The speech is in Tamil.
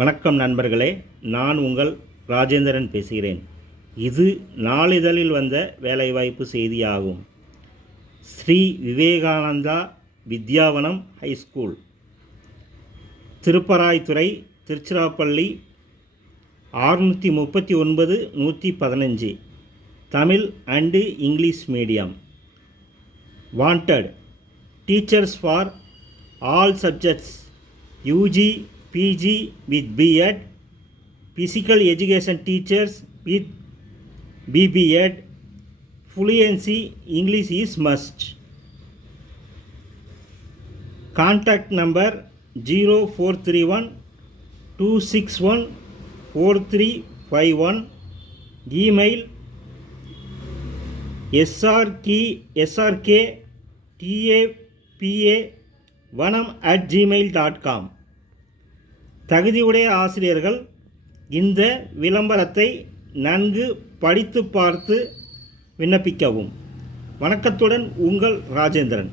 வணக்கம் நண்பர்களே, நான் உங்கள் ராஜேந்திரன் பேசுகிறேன். இது நாளிதழில் வந்த வேலைவாய்ப்பு செய்தியாகும். Shri Vivekananda Vidyavanam high school, Thiruparaithurai, Tiruchirappalli 639-115, Tamil and English medium. Wanted teachers for all subjects, UG PG with B.Ed, physical education teachers with B.Ed, fluency English is must. Contact number 0431 261 4351, email srktapanam@gmail.com. தகுதியுடைய ஆசிரியர்கள் இந்த விளம்பரத்தை நன்கு படித்து பார்த்து விண்ணப்பிக்கவும். வணக்கத்துடன் உங்கள் ராஜேந்திரன்.